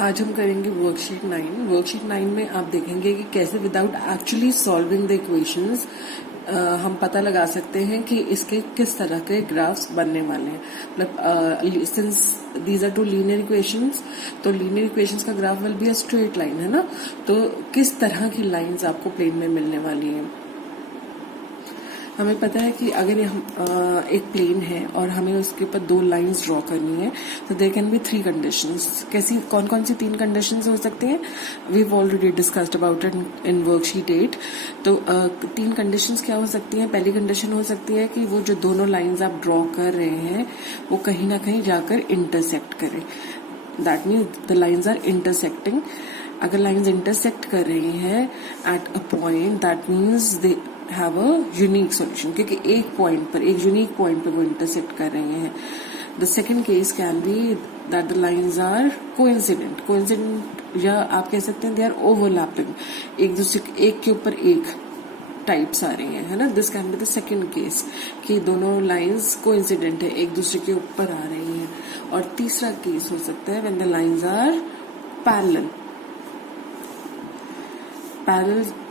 आज हम करेंगे वर्कशीट 9। वर्कशीट 9 में आप देखेंगे कि कैसे without actually solving the equations हम पता लगा सकते हैं कि इसके किस तरह के ग्राफ्स बनने वाले हैं। मतलब since these are two linear equations, तो लीनियर इक्वेशंस का graph will be a straight line, है ना। तो किस तरह की लाइंस आपको प्लेन में मिलने वाली हैं। हमें पता है कि अगर हम एक प्लेन है और हमें उसके ऊपर दो लाइंस ड्रॉ करनी है तो देयर कैन बी 3 कंडीशंस। कैसी कौन कौन सी 3 कंडीशंस हो सकती हैं, we have already discussed about it in worksheet 8। तो 3 कंडीशंस क्या हो सकती हैं। पहली कंडीशन हो सकती है कि वो जो दोनों लाइंस आप ड्रॉ कर रहे हैं वो कहीं ना कहीं जाकर इंटरसेक्ट करें। That means the lines are intersecting. अगर लाइंस इंटरसेक्ट कर रही हैं at a point, that means they have a unique solution, क्योंकि एक पॉइंट पर, एक यूनिक पॉइंट पर वो इंटरसेक्ट कर रहे हैं। The second case can be that the lines are coincident, या आप कह सकते हैं दे आर ओवरलैपिंग, एक दूसरे एक के ऊपर एक टाइप्स आ रही हैं, है ना। This can be the second case कि दोनों लाइंस कोइंसिडेंट है, एक दूसरे के ऊपर आ रही हैं। और तीसरा केस हो सकता है when the lines are parallel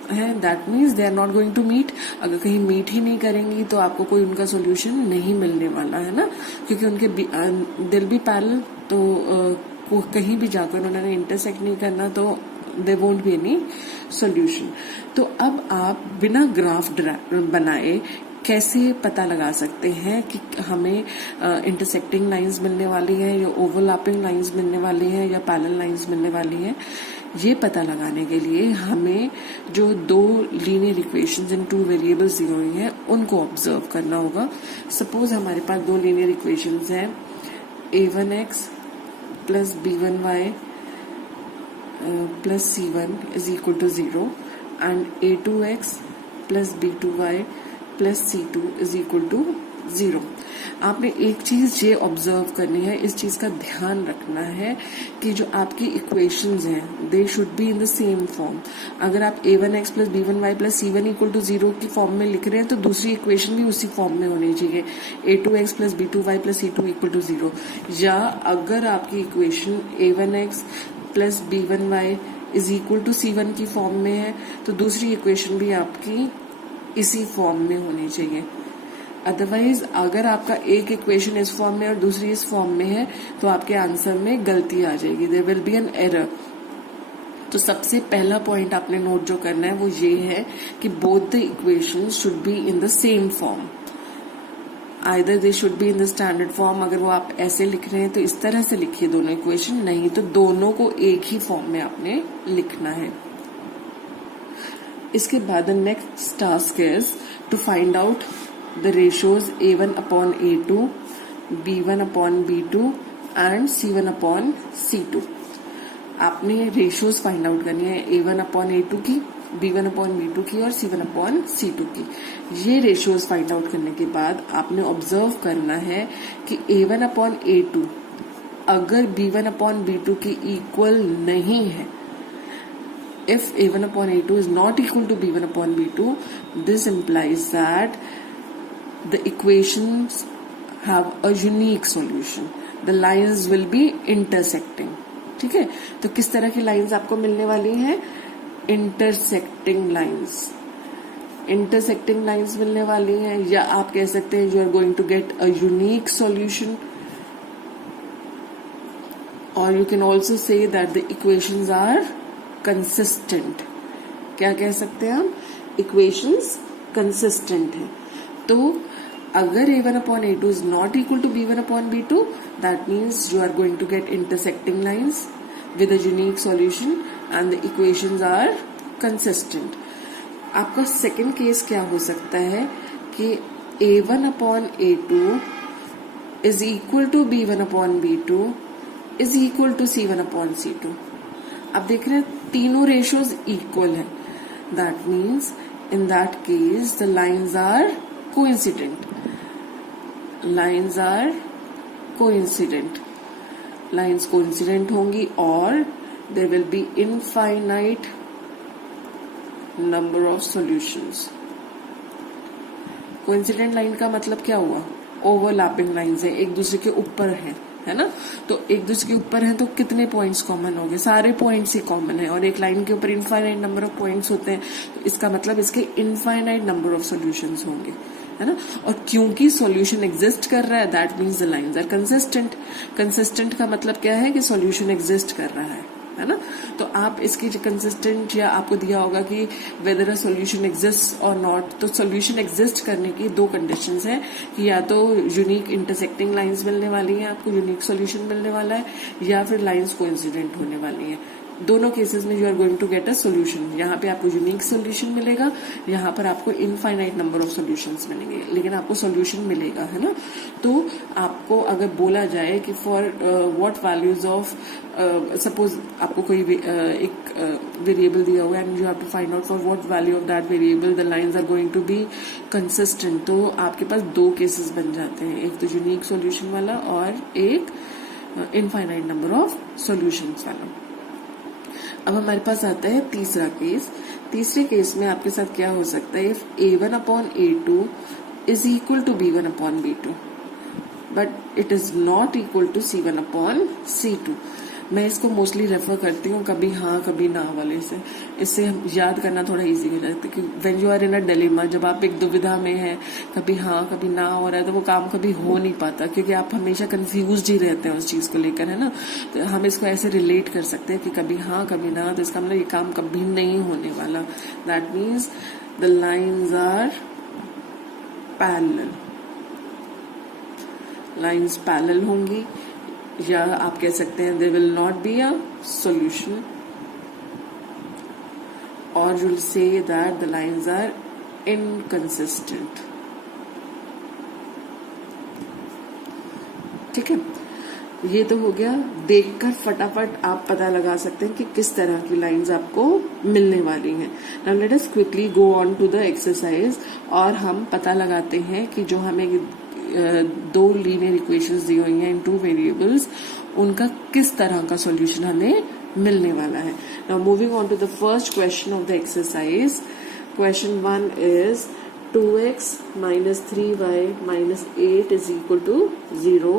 है, that means they are not going to meet. अगर कहीं मीट ही नहीं करेंगी तो आपको कोई उनका सोल्यूशन नहीं मिलने वाला, है ना, क्योंकि उनके दिल भी पैरेलल, तो कहीं भी जाकर उन्होंने इंटरसेक्ट नहीं करना, तो there won't be any solution. तो अब आप बिना ग्राफ बनाए कैसे पता लगा सकते हैं कि हमें इंटरसेक्टिंग लाइंस मिलने वाली है, या ओवरलैपिंग लाइंस मिलने वाली है, या पैरेलल लाइंस मिलने वाली है। ये पता लगाने के लिए हमें जो 2 लीनियर इक्वेशंस इन 2 वेरिएबल्स दी हुई हैं उनको ऑब्जर्व करना होगा। सपोज हमारे पास 2 लीनियर इक्वेशंस हैं, a1x plus b1y plus c1 is equal to 0 and a2x plus b2y plus c2 is equal to 0। आपने एक चीज ये ऑब्जर्व करनी है, इस चीज का ध्यान रखना है कि जो आपकी इक्वेशंस हैं they should be in the same form. अगर आप a1x plus b1y plus c1 equal to 0 की फॉर्म में लिख रहे हैं तो दूसरी इक्वेशन भी उसी फॉर्म में होनी चाहिए, a2x plus b2y plus c2 equal to 0। या अगर आपकी equation a1x plus b1y is equal to c1 की फॉर्म में है तो दूसरी इक्वेशन भी आपकी इसी फॉर्म में होनी चाहिए। अदरवाइज अगर आपका एक इक्वेशन इस फॉर्म में और दूसरी इस फॉर्म में है तो आपके आंसर में गलती आ जाएगी, there will be an error. तो सबसे पहला पॉइंट आपने नोट जो करना है वो ये है कि both the equations should be in the same form, either they should be in the standard form. अगर वो आप ऐसे लिख रहे हैं तो इस तरह से लिखिए दोनों इक्वेशन, नहीं तो दोनों को एक ही फॉर्म में आपने लिखना है। इसके बाद next task is to find out the ratios a1 upon a2, b1 upon b2 and c1 upon c2। आपने रेशियोज फाइंड आउट करनी है a1 upon a2 की, b1 upon b2 की और c1 upon c2 की। ये रेशियोज फाइंड आउट करने के बाद आपने ऑब्जर्व करना है कि a1 upon a2 अगर b1 upon b2 की इक्वल नहीं है, if a1 upon a2 is not equal to b1 upon b2, this implies that the equations have a unique solution, the lines will be intersecting। ठीक है, तो किस तरह की लाइंस आपको मिलने वाली हैं, इंटरसेक्टिंग लाइंस मिलने वाली हैं, या आप कह सकते हैं you are going to get a unique solution, और you can also say that the equations are consistent. क्या कह सकते हैं हम, इक्वेशंस कंसिस्टेंट है। तो अगर a1 upon a2 is not equal to b1 upon b2, that means you are going to get intersecting lines with a unique solution and the equations are consistent। आपका second case क्या हो सकता है कि a1 upon a2 is equal to b1 upon b2 is equal to c1 upon c2। आप देख रहे हैं तीनों रेशियोज इक्वल है, that means in that case the lines are coincident। Lines coincident होंगी और there will be infinite number of solutions. Coincident line का मतलब क्या हुआ, ओवरलैपिंग लाइंस है, एक दूसरे के ऊपर है, है ना। तो एक दूसरे के ऊपर है तो कितने पॉइंट्स कॉमन हो गए, सारे पॉइंट्स ही कॉमन है, और एक लाइन के ऊपर इनफाइनाइट नंबर ऑफ पॉइंट्स होते हैं, तो इसका मतलब इसके इनफाइनाइट नंबर ऑफ सॉल्यूशंस होंगे, है ना। और क्योंकि सॉल्यूशन एग्जिस्ट कर रहा है, that means the lines are consistent. Consistent का मतलब क्या है कि सॉल्यूशन एग्जिस्ट कर रहा है ना। तो आप इसकी कंसिस्टेंट, या आपको दिया होगा कि वेदर अ सॉल्यूशन एग्जिस्ट और नॉट, तो सॉल्यूशन एग्जिस्ट करने की दो कंडीशंस है कि या तो यूनिक इंटरसेक्टिंग लाइंस मिलने वाली हैं, आपको यूनिक सॉल्यूशन मिलने वाला है, या फिर लाइंस कोइंसिडेंट होने वाली हैं। दोनों केसेस में you are going to get a solution. यहाँ पे आपको यूनिक सोल्यूशन मिलेगा, यहाँ पर आपको इनफाइनाइट नंबर ऑफ सोल्यूशंस मिलेंगे, लेकिन आपको सोल्यूशन मिलेगा, है ना। तो आपको अगर बोला जाए कि for what values of, suppose आपको कोई एक वेरिएबल दिया हुआ है and you have to find out for what value of that variable the lines are going to be consistent, तो आपके पास दो केसेस बन जाते हैं, एक तो यूनिक सोल्यूशन वाला और एक इनफाइनाइट नंबर ऑफ सोल्यूशंस वाला। अब हमारे पास आता है तीसरा केस। तीसरे केस में आपके साथ क्या हो सकता है, if a1/a2 is equal to b1/b2 but it is not equal to c1/c2। मैं इसको मोस्टली रेफर करती हूँ कभी हाँ कभी ना वाले से, इससे याद करना थोड़ा इजी हो जाता है कि when you are in a dilemma, जब आप एक दुविधा में हैं, कभी हाँ कभी ना हो रहा है, तो वो काम कभी हो नहीं पाता क्योंकि आप हमेशा कंफ्यूज ही रहते हैं उस चीज को लेकर, है ना। तो हम इसको ऐसे रिलेट कर सकते हैं कि कभी हाँ कभी ना, तो इसका मतलब ये काम कभी नहीं होने वाला। That means the lines are parallel, lines parallel होंगी, या आप कह सकते हैं there will not be a solution, or you'll say that the lines are inconsistent। ठीक है, ये तो हो गया। देखकर फटाफट आप पता लगा सकते हैं कि किस तरह की लाइंस आपको मिलने वाली हैं। Now let us quickly go on to the exercise, और हम पता लगाते हैं कि जो हमें दो लीनियर इक्वेशंस दी हुई हैं इन टू वेरिएबल्स, उनका किस तरह का सॉल्यूशन हमें मिलने वाला है। Now moving on to the first question of the exercise. Question 1 is 2x minus 3y minus 8 is equal to 0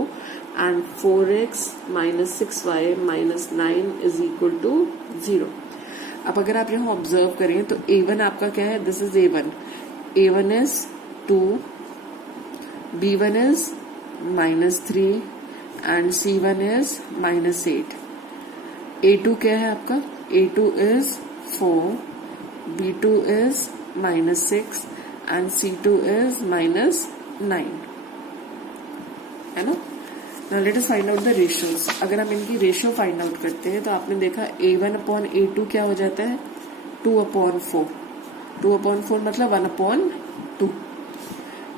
and 4x minus 6y minus 9 is equal to 0। अब अगर आप यहाँ ऑब्जर्व करें तो a1 आपका क्या है, this is a1, a1 is 2, b1 is -3 and c1 is -8। a2 क्या है आपका, a2 is 4, b2 is -6 and c2 is -9, है ना। Now let us find out the ratios। अगर हम इनकी रेशियो फाइंड आउट करते हैं तो आपने देखा a1/a2 क्या हो जाता है, 2/4, 2/4 मतलब 1/2।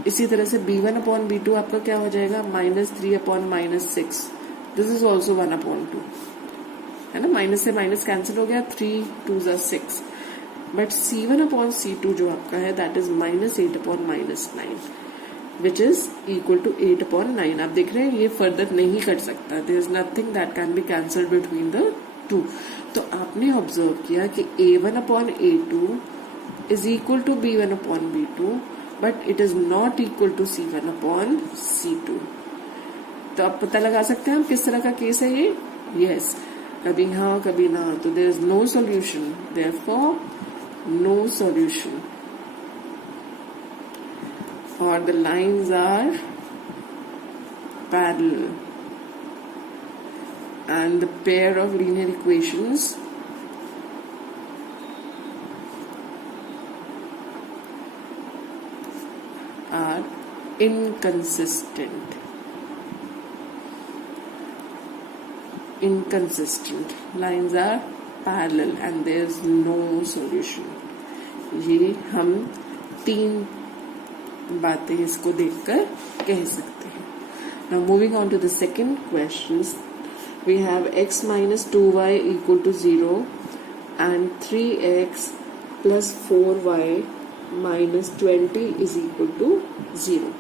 इसी तरह से b1/b2 आपका क्या हो जाएगा, -3/6, दिस इज ऑल्सो 1/2, है ना। माइनस से माइनस कैंसिल हो गया, 3 2 6। बट c1/c2 जो आपका है that is -8/9 which is equal to 8/9। आप देख रहे हैं ये फर्दर नहीं कर सकता, there is nothing that can be cancelled between the two. तो आपने ऑब्जर्व किया कि a1/a2 is equal to b1/b2 but it is not equal to c1/c2। तो आप पता लगा सकते हैं किस तरह का केस है ये, यस, कभी हाँ कभी ना, तो there is no solution, therefore no solution, और the lines are parallel and the pair of linear equations are inconsistent. Lines are parallel and there is no solution. ये हम 3 बातें इसको देखकर कह सकते हैं। Now moving on to the second questions, we have x minus 2y equal to 0 and 3x plus 4y minus 20 is equal to 0।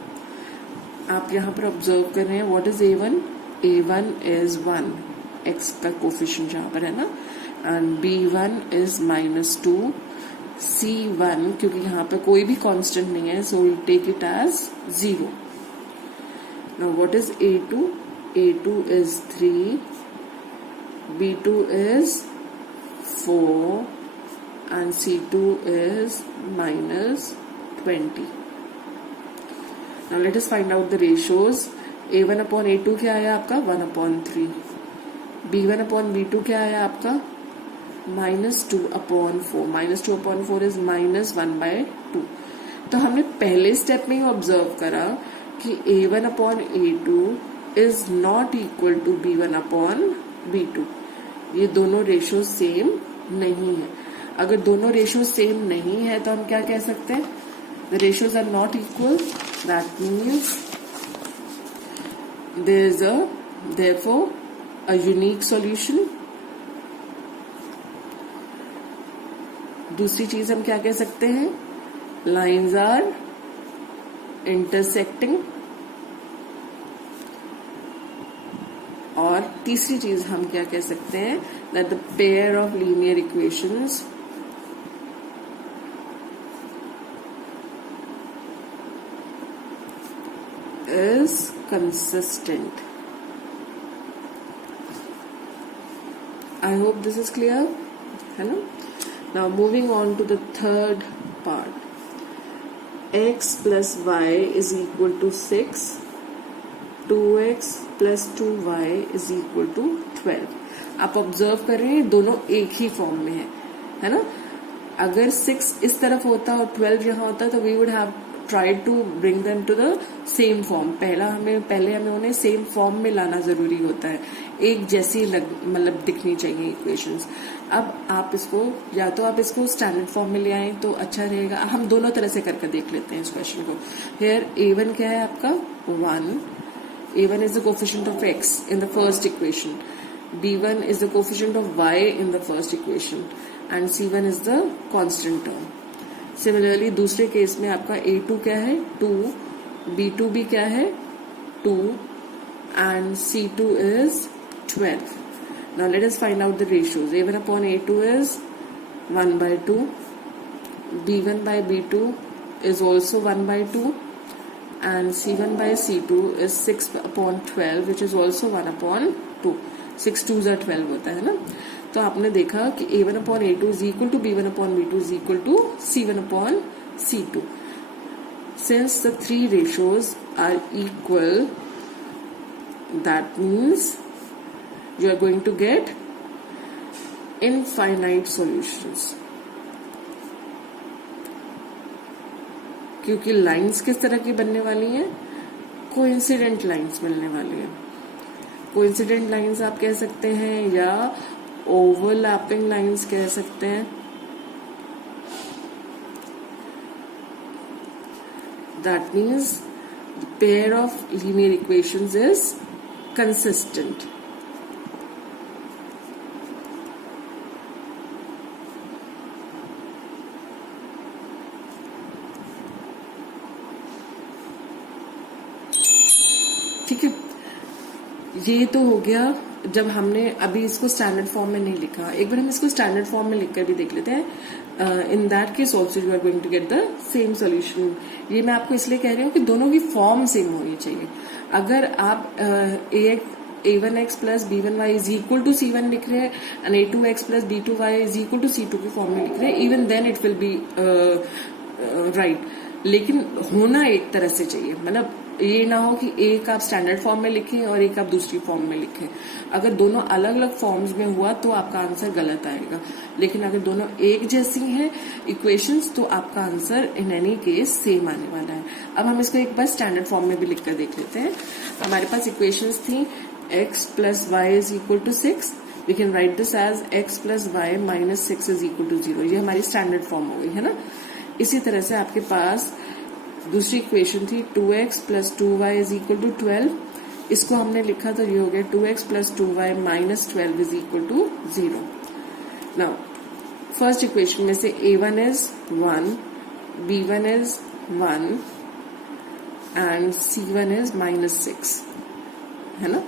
आप यहाँ पर ऑब्जर्व कर रहे हैं what is a1? a1 is 1, x का कोफिशिएंट यहाँ पर है ना, and b1 is -2, c1 क्योंकि यहाँ पर कोई भी कांस्टेंट नहीं है so we'll take it as 0। Now what is a2? A2 is 3, B2 is 4 and C2 is minus 20. Now let us find out the ratios. A1 upon A2 क्या आया आपका 1/3. B1 upon B2 क्या आया आपका -2/4. -2/4 is -1/2. तो हमने पहले step में ही ऑब्जर्व करा कि A1 upon A2 is not equal to B1 upon B2. ये दोनों रेशियो सेम नहीं है. अगर दोनों रेशियो सेम नहीं है तो हम क्या कह सकते हैं? The ratios are not equal. That means there is therefore a unique solution. दूसरी चीज हम क्या कह सकते हैं? Lines are intersecting. और तीसरी चीज हम क्या कह सकते हैं? That the pair of linear equations is consistent. I hope this is clear. Hello. Now moving on to the third part. X plus y is equal to 6. 2x plus 2y is equal to 12. आप observe कर रहे हैं दोनों एक ही form में है ना? अगर 6 इस तरफ होता और 12 यहाँ होता तो we would have tried to bring them to the same form. पहले हमें उन्हें सेम फॉर्म में लाना जरूरी होता है. एक जैसी मतलब दिखनी चाहिए इक्वेशंस. अब आप इसको या तो आप इसको स्टैंडर्ड फॉर्म में ले आए तो अच्छा रहेगा. हम दोनों तरह से करके देख लेते हैं इस क्वेश्चन को. हियर A1 क्या है आपका 1. A1 is the coefficient of x in the first equation. B1 is the coefficient of y in the first equation. And C1 is the constant term. Similarly, दूसरे केस में आपका A2 क्या है 2, B2 भी क्या है 2, and C2 is 12. Now let us find out the ratios. A1 upon A2 is 1/2. B1 by B2 is also 1/2. And C1 by C2 is 6/12, which is also 1/2. 6 2s are 12 होता है ना. तो आपने देखा कि A1 upon A2 is equal to B1 upon B2 is equal to C1 upon C2. Since the three ratios are equal, that means you are going to get infinite solutions. क्योंकि lines किस तरह की बनने वाली हैं? Coincident lines मिलने वाली हैं. कोइंसिडेंट लाइंस आप कह सकते हैं या ओवरलैपिंग लाइंस कह सकते हैं. That means the pair of linear equations is consistent. ठीक है, ये तो हो गया जब हमने अभी इसको स्टैंडर्ड फॉर्म में नहीं लिखा. एक बार हम इसको स्टैंडर्ड फॉर्म में लिखकर भी देख लेते हैं. In that case also you are going to get the same solution. ये मैं आपको इसलिए कह रही हूँ कि दोनों की फॉर्म सेम होनी चाहिए. अगर आप A1x plus B1y is equal to C1 लिख रहे हैं and A2x plus B2y is equal to C2 की फॉर्म में लिख रहे हैं, even then it will be right. लेकिन होना एक तरह से चाहिए. मतलब ये ना हो कि एक आप स्टैंडर्ड फॉर्म में लिखें और एक आप दूसरी फॉर्म में लिखें. अगर दोनों अलग अलग फॉर्म्स में हुआ तो आपका आंसर गलत आएगा. लेकिन अगर दोनों एक जैसी हैं इक्वेशंस तो आपका answer in any case same आने वाला है. अब हम इसको एक बार स्टैंडर्ड फॉर्म में भी लिखकर देख लेते हैं. हमारे पास इक्वेशंस थी x plus y is equal to 6. We can write this as x plus y minus 6 is equal to 0. ये हमारी स्टैंडर्ड फॉर्म हो गई है ना. इसी तरह से आपके पास दूसरी इक्वेशन थी 2x plus 2y is equal to 12. इसको हमने लिखा तो ये हो गया 2x plus 2y minus 12 is equal to 0. Now first equation में से A1 is 1, B1 is 1 and C1 is minus 6 है ना.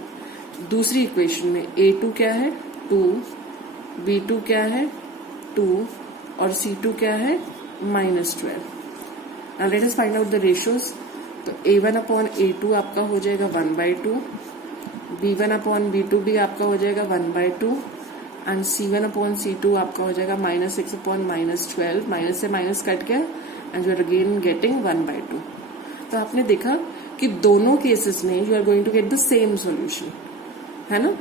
दूसरी इक्वेशन में A2 क्या है 2, B2 क्या है 2 और C2 क्या है minus 12. Now let us find out the ratios. तो A1 upon A2 आपका हो जाएगा 1/2. B1 अपॉन B2 भी आपका हो जाएगा 1/2 एंड C1 अपॉन C2 आपका हो जाएगा -6 अपॉन -12, माइनस से माइनस कट गया and you are again getting 1/2। तो आपने देखा कि दोनों केसेस में you are going to get the same solution, है ना।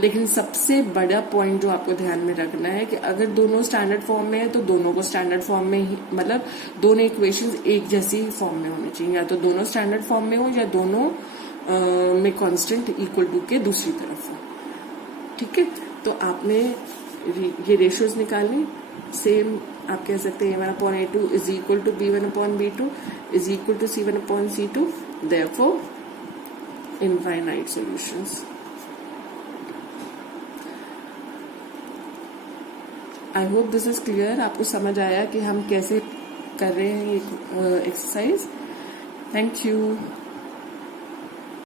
लेकिन सबसे बड़ा पॉइंट जो आपको ध्यान में रखना है कि अगर दोनों स्टैंडर्ड फॉर्म में है तो दोनों को स्टैंडर्ड फॉर्म में ही, मतलब दोनों इक्वेशंस एक जैसी फॉर्म में होनी चाहिए, या तो दोनों स्टैंडर्ड फॉर्म में हो या दोनों में कांस्टेंट इक्वल टू के दूसरी तरफ हो। ठीक है, तो आपने ये रेशियोज निकालनी। सेम आप कह सकते हैं A1 upon A2 is equal to B1 upon B2 is equal to C1 upon C2, therefore infinite solutions. I hope this is clear. आपको समझ आया कि हम कैसे कर रहे हैं ये एक्सरसाइज। Thank you.